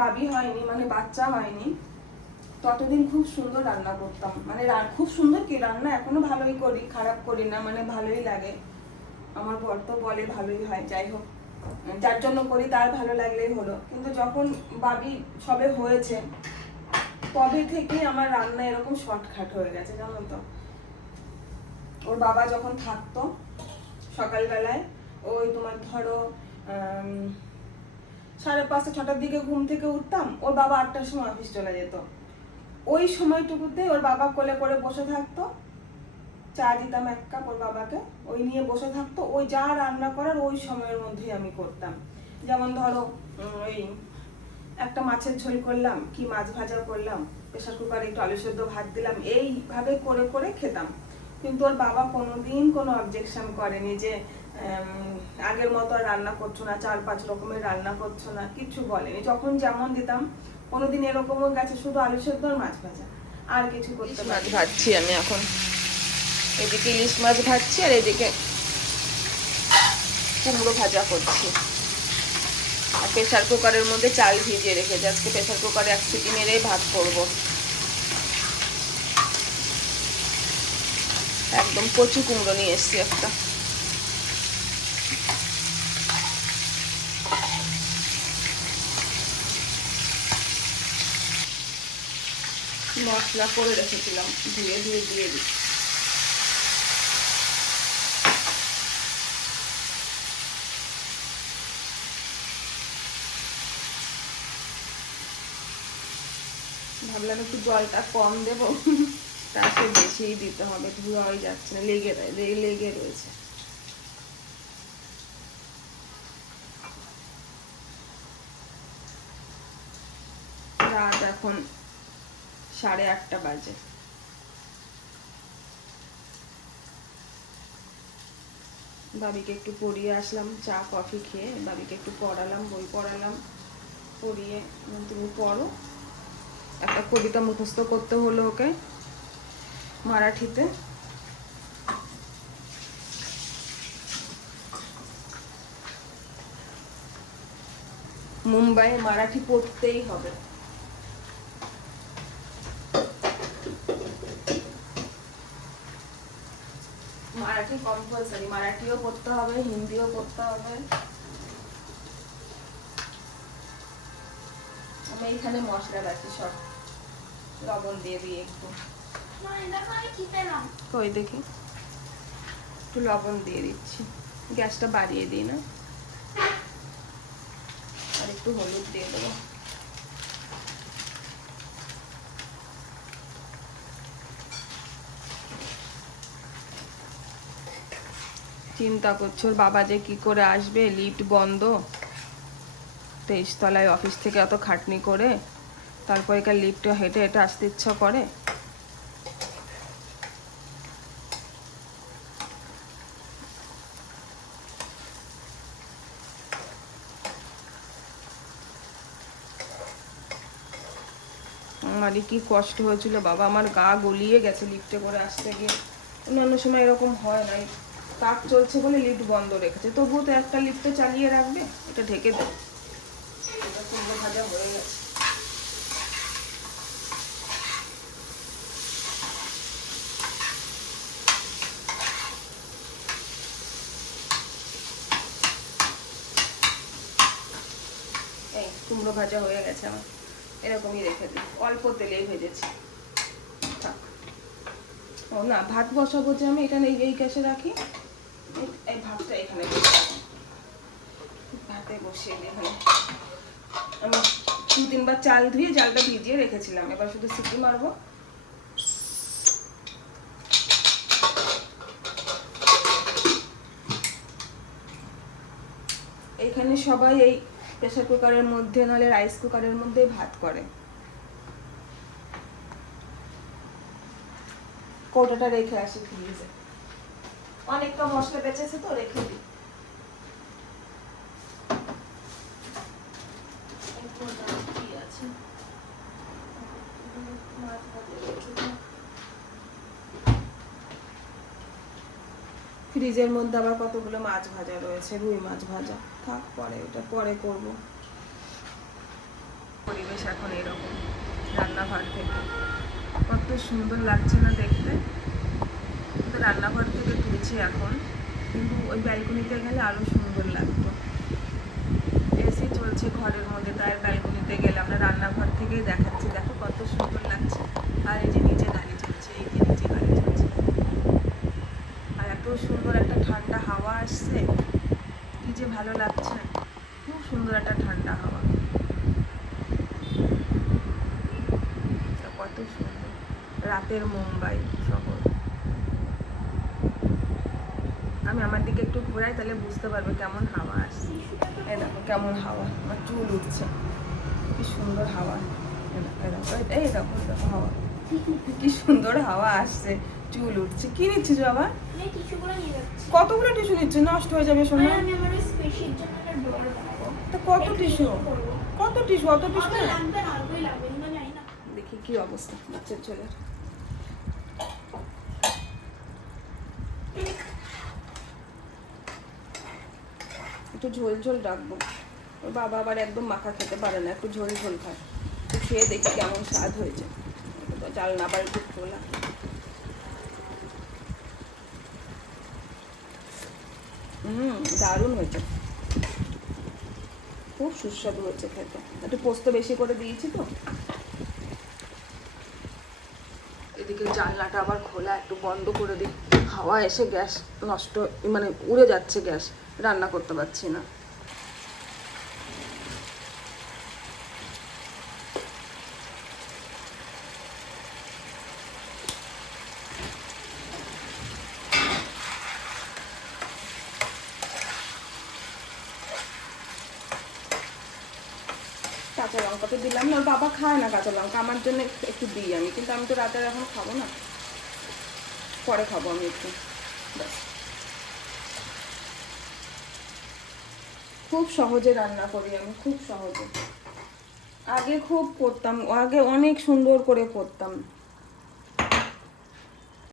বাবি হয়নি, মানে বাচ্চা হয়নি, ততদিন খুব সুন্দর রান্না করতাম। মানে খুব সুন্দর কি রান্না এখনো ভালোই করি, খারাপ করি না, মানে ভালোই লাগে। আমার বর তো বলে ভালোই হয়, যাই হোক, যার জন্য করি তার ভালো লাগলেই হলো। কিন্তু যখন বাবি সবে হয়েছে তবে থেকে আমার রান্না এরকম শর্টকাট হয়ে গেছে, জানো তো। ওর বাবা যখন থাকতো সকালবেলায় ওই তোমার ধরো 5:30 6টার দিকে ঘুম থেকে উঠতাম, ওর বাবা 8টার সময় অফিস চলে যেত। ওই সময়টুকুতে ওর বাবা কোলে করে বসে থাকতো, চা দিতাম 1 কাপ ওর বাবাকে, ওই নিয়ে বসে থাকতো, ওই যা রান্না করার ওই সময়ের মধ্যেই আমি করতাম। যেমন ধরো ওই একটা মাছের ঝোল করলাম, কি মাছ ভাজা করলাম, প্রেসার কুকারে একটু আলু সেদ্ধ ভাত দিলাম, এইভাবে করে করে খেতাম। কিন্তু ওর বাবা কোনোদিন কোনো অবজেকশন করেনি যে আগের মতো আর রান্না করছো না, 4-5 রকমের রান্না করছো না, কিছু বলেনি। যখন যেমন দিতাম, কোনোদিন এরকমও গেছে শুধু আলু সেদ্ধ আর মাছ ভাজা, আর কিছু করতে পারি। মাছ ভাজছি আমি এখন, এদিকে ইলিশ মাছ ভাজছি আর এদিকে কুমড়ো ভাজা করছি। আর প্রেসার কুকারের মধ্যে চাল ভিজিয়ে রেখেছি, আজকে প্রেসার কুকারে 1 সিটি মেরেই ভাত করব। একদম কচি কুমড়ো নিয়ে এসছি একটা। মশলা করে রেখেছিলাম, ধুয়ে ধুয়ে দিয়ে দিই। ভাবলাম একটু জলটা কম দেবো, তাকে বেশিই দিতে হবে, ধুয়াই যাচ্ছে না, লেগে রয়েছে। রাত এখন 8:30 বাজে। বাবিকে একটু পড়িয়ে আসলাম, চা কফি খেয়ে বাবিকে একটু পড়ালাম, বই পড়ালাম, পড়িয়ে তুমি পড়ো। একটা কবিতা মুখস্থ করতে হলো ওকে মারাঠিতে। মুম্বাই মারাঠি পড়তেই হবে। মারাঠি কম্পালসারি, মারাঠিও পড়তে হবে, হিন্দিও পড়তে হবে। আমি এখানে মশলা রাখি সব, লবণ দিয়ে দিই একটু, কই দেখি, একটু লবণ দিয়ে দিচ্ছি, গ্যাসটা বাড়িয়ে দিই না, আর একটু হলুদ দিয়ে দেবো। চিন্তা করছো ওর বাবা যে কি করে আসবে, লিফট বন্ধ, 23 তলায় অফিস থেকে অত খাটনি করে, তারপর এখানে লিফটে হেঁটে হেঁটে আসতে ইচ্ছা করে। আমারই কি কষ্ট হয়েছিল বাবা, আমার গা গলিয়ে গেছে লিফটে করে আসতে গিয়ে। অন্যান্য সময় এরকম হয় নাই, কাজ চলছে বলে লিফট বন্ধ রেখেছে, তবুও তো একটা লিফটে চালিয়ে রাখবে, এটা ঢেকে দেয়। এটা কুমড়ো ভাজা হয়ে গেছে। এই কুমড়ো ভাজা হয়ে গেছে আমার, এরকমই রেখে দিই, অল্প তেলেই ভেজেছি। ও না, ভাত বসাবো যে আমি, এটা এই গ্যাসে রাখি, এই ভাতটা এখানে ভাতে বসিয়ে দিই। এখানে আমি 2-3 বার চাল ধুয়ে জালটা ভিজিয়ে রেখেছিলাম, এবার শুধু সিটি মারবো। এখানে সবাই এই প্রেসার কুকারের মধ্যে নাহলে রাইস কুকারের মধ্যে ভাত করে। কৌটোটা রেখে আসি ফ্রিজে, অনেকটা মশলা বেঁচেছে তো, রেখে দিই। ফ্রিজের মধ্যে আবার কতগুলো মাছ ভাজা রয়েছে, রুই মাছ ভাজা, থাক পরে, ওটা পরে করবো। তুলছে এখন এরকম রান্নাঘর থেকে। কত সুন্দর লাগছে না দেখতে। তো রান্নাঘর থেকে তুলছি এখন, কিন্তু ওই ব্যালকনিতে গেলে আরও সুন্দর লাগতো। এসি চলছে ঘরের মধ্যে, তাই ব্যালকনিতে গেলে আমরা রান্নাঘর থেকেই দেখাচ্ছি। দেখো কত সুন্দর লাগছে। আর এই যে নিচে গাড়ি চলছে, এই যে নিচে গাড়ি চলছে, আর এত সুন্দর একটা ঠান্ডা হাওয়া আসছে, কি যে ভালো লাগছে। খুব সুন্দর একটা ঠান্ডা হাওয়া, কত সুন্দর। রাতের মুম্বাই শহর। আমি আমার দিকে একটু ঘোরাই, তাহলে বুঝতে পারবে কেমন হাওয়া আসছে। এই দেখো কেমন হাওয়া, আমার চুল উঠছে, কি সুন্দর হাওয়া। এই দেখো দেখো হাওয়া, কি সুন্দর হাওয়া আসছে, চুল উঠছে। কি নিচ্ছিস বাবা? কতগুলো টিস্যু নিচ্ছে? নষ্ট হয়ে যাবে শোনা। তো কত টিস্যু, কত টিস্যু, অত টিস্যু দেখি কি অবস্থা বাচ্চার ছেলের। একটু ঝোল ঝোল রাখবো। ওর বাবা আবার একদম মাখা খেতে পারে না, একটু ঝোল ঝোল খায়। তো খেয়ে দেখি কেমন স্বাদ হয়েছে। চাল না আবার একটু খোলা। দারুণ হয়েছে, খুব সুস্বাদু হয়েছে খেতে। একটু পোস্ত বেশি করে দিয়েছি তো। এদিকে জানলাটা আবার খোলা, একটু বন্ধ করে দিই। হাওয়া এসে গ্যাস নষ্ট, মানে উড়ে যাচ্ছে গ্যাস, রান্না করতে পারছি না। কাঁচা লঙ্কা তো দিলাম না, ওর বাবা খায় না কাঁচা লঙ্কা, আমার জন্য একটু দিই আমি, কিন্তু আমি তো রাতে এখন খাবো না, পরে খাবো আমি একটু, ব্যাস। খুব সহজে রান্না করি আমি, খুব সহজে। আগে খুব করতাম, আগে অনেক সুন্দর করে করতাম।